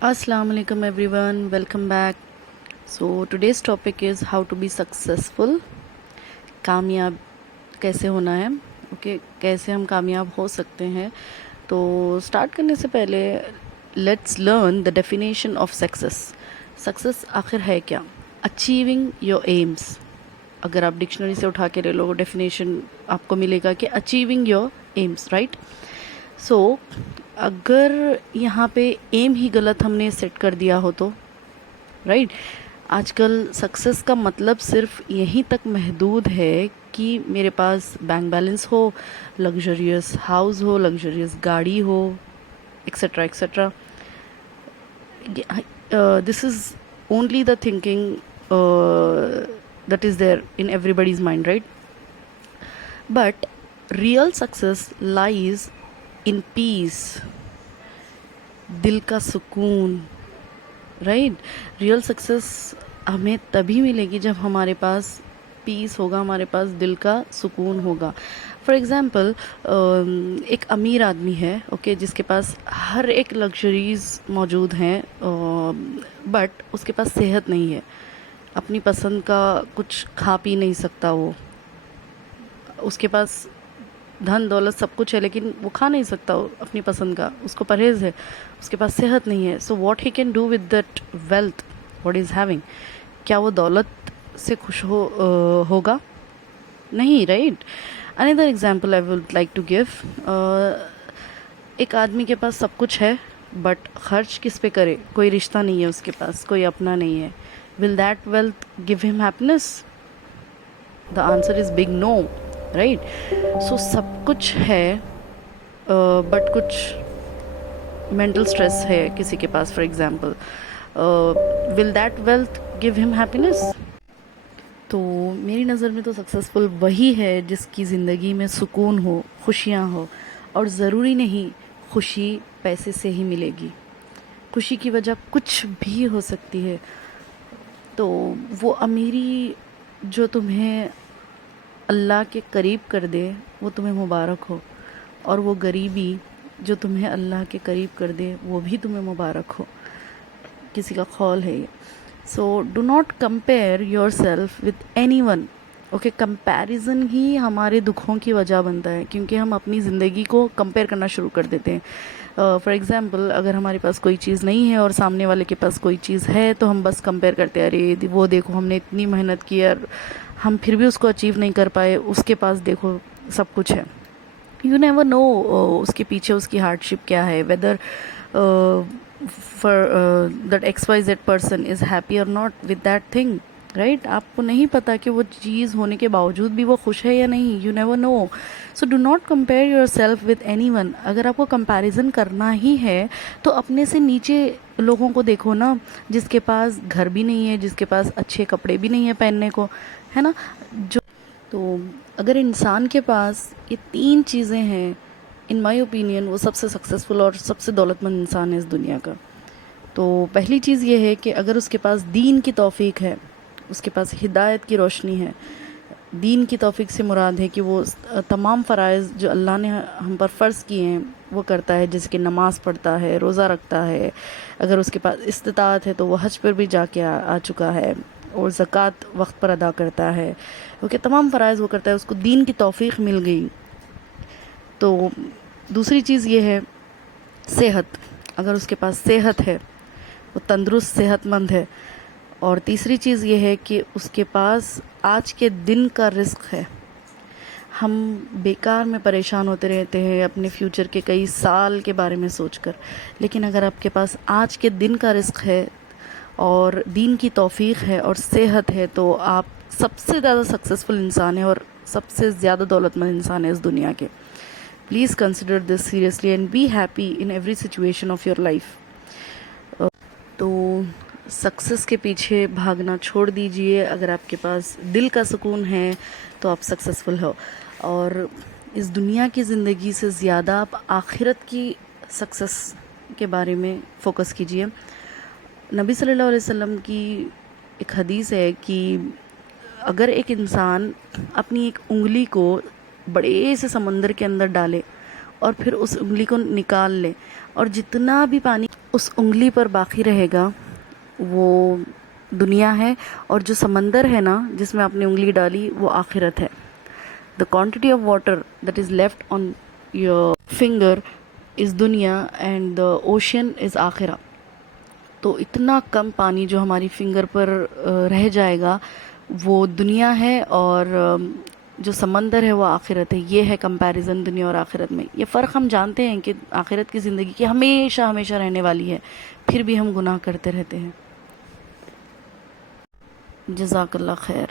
Assalamu alaikum everyone, welcome back. So today's topic is how to be successful. कामयाब कैसे होना है, okay कैसे हम कामयाब हो सकते हैं. तो स्टार्ट करने से पहले let's learn the definition of success. Success आखिर है क्या? Achieving your AIIMS. अगर आप डिक्शनरी से उठा के ले लो डेफिनेशन आपको मिलेगा कि अचीविंग योर एम्स, राइट. सो अगर यहाँ पे एम ही गलत हमने सेट कर दिया हो तो राइट. आजकल सक्सेस का मतलब सिर्फ यहीं तक महदूद है कि मेरे पास बैंक बैलेंस हो, लग्जरियस हाउस हो, लग्जरियस गाड़ी हो, etcetera etcetera. This is only the thinking that is there in everybody's mind, right? But real success lies in peace, दिल का सुकून, राइट. रियल सक्सेस हमें तभी मिलेगी जब हमारे पास पीस होगा, हमारे पास दिल का सुकून होगा. फॉर एग्ज़ाम्पल एक अमीर आदमी है, ओके, जिसके पास हर एक लग्जरीज़ मौजूद हैं, बट उसके पास सेहत नहीं है. अपनी पसंद का कुछ खा पी नहीं सकता वो. उसके पास धन दौलत सब कुछ है लेकिन वो खा नहीं सकता अपनी पसंद का, उसको परहेज़ है, उसके पास सेहत नहीं है. So what he can do with that wealth what is having. क्या वो दौलत से खुश होगा? नहीं, right. Another example I would like to give. एक आदमी के पास सब कुछ है बट खर्च किस पे करे? कोई रिश्ता नहीं है उसके पास, कोई अपना नहीं है. Will that wealth give him happiness? The answer is big no, right. So सब कुछ है बट कुछ मेंटल स्ट्रेस है किसी के पास, for example. Will that wealth give him happiness? तो मेरी नज़र में तो सक्सेसफुल वही है जिसकी ज़िंदगी में सुकून हो, खुशियाँ हो. और ज़रूरी नहीं खुशी पैसे से ही मिलेगी. खुशी की वजह कुछ भी हो सकती है. तो वो अमीरी जो तुम्हें अल्लाह के करीब कर दे वो तुम्हें मुबारक हो, और वो गरीबी जो तुम्हें अल्लाह के करीब कर दे वो भी तुम्हें मुबारक हो. किसी का कौल है ये. So do not compare yourself with anyone. Okay, comparison ही हमारे दुखों की वजह बनता है क्योंकि हम अपनी ज़िंदगी को कंपेयर करना शुरू कर देते हैं. फॉर एग्ज़ाम्पल अगर हमारे पास कोई चीज़ नहीं है और सामने वाले के पास कोई चीज़ है तो हम बस कंपेयर करते हैं, अरे वो देखो हमने इतनी मेहनत की और हम फिर भी उसको अचीव नहीं कर पाए, उसके पास देखो सब कुछ है. यू नेवर नो उसके पीछे उसकी हार्डशिप क्या है, whether for that XYZ person is happy और not with that thing, right. आपको नहीं पता कि वो चीज़ होने के बावजूद भी वो खुश है या नहीं. You never know. So do not compare yourself with any one. अगर आपको कंपैरिजन करना ही है तो अपने से नीचे लोगों को देखो ना, जिसके पास घर भी नहीं है, जिसके पास अच्छे कपड़े भी नहीं है पहनने को, है ना. जो तो अगर इंसान के पास ये तीन चीज़ें हैं, इन माय ओपिनियन वो सबसे सक्सेसफुल और सबसे दौलतमंद इंसान है इस दुनिया का. तो पहली चीज़ ये है कि अगर उसके पास दीन की तौफीक है, उसके पास हिदायत की रोशनी है. दीन की तौफीक से मुराद है कि वो तमाम फ़राइज़ जो अल्लाह ने हम पर फ़र्ज़ किए हैं वो करता है, जैसे कि नमाज़ पढ़ता है, रोज़ा रखता है. अगर उसके पास इस्तिताअत है तो वो हज पर भी जाके आ चुका है, और ज़कात वक्त पर अदा करता है. ओके, तमाम फ़राइज़ वो करता है, उसको दीन की तौफीक मिल गई. तो दूसरी चीज़ ये है सेहत. अगर उसके पास सेहत है, वो तंदुरुस्त सेहतमंद है. और तीसरी चीज़ ये है कि उसके पास आज के दिन का रिस्क है. हम बेकार में परेशान होते रहते हैं अपने फ्यूचर के कई साल के बारे में सोचकर, लेकिन अगर आपके पास आज के दिन का रिस्क है और दीन की तौफीक है और सेहत है तो आप सबसे ज़्यादा सक्सेसफुल इंसान है और सबसे ज़्यादा दौलतमंद इंसान है इस दुनिया के. Please consider this seriously and be happy in every situation of your life. तो सक्सेस के पीछे भागना छोड़ दीजिए. अगर आपके पास दिल का सुकून है तो आप सक्सेसफुल हो. और इस दुनिया की ज़िंदगी से ज़्यादा आप आखिरत की सक्सेस के बारे में फ़ोकस कीजिए. नबी सल्लल्लाहु अलैहि वसल्लम की एक हदीस है कि अगर एक इंसान अपनी एक उंगली को बड़े से समंदर के अंदर डाले और फिर उस उंगली को निकाल ले और जितना भी पानी اس انگلی پر باقی رہے گا وہ دنیا ہے، اور جو سمندر ہے نا جس میں آپ نے انگلی ڈالی وہ آخرت ہے. The quantity of water that is left on your finger is dunya and the ocean is آخرہ. تو اتنا کم پانی جو ہماری فنگر پر رہ جائے گا وہ دنیا ہے، اور جو سمندر ہے وہ آخرت ہے. یہ ہے کمپیریزن دنیا اور آخرت میں. یہ فرق ہم جانتے ہیں کہ آخرت کی زندگی کی ہمیشہ ہمیشہ رہنے والی ہے، پھر بھی ہم گناہ کرتے رہتے ہیں. جزاک اللہ خیر.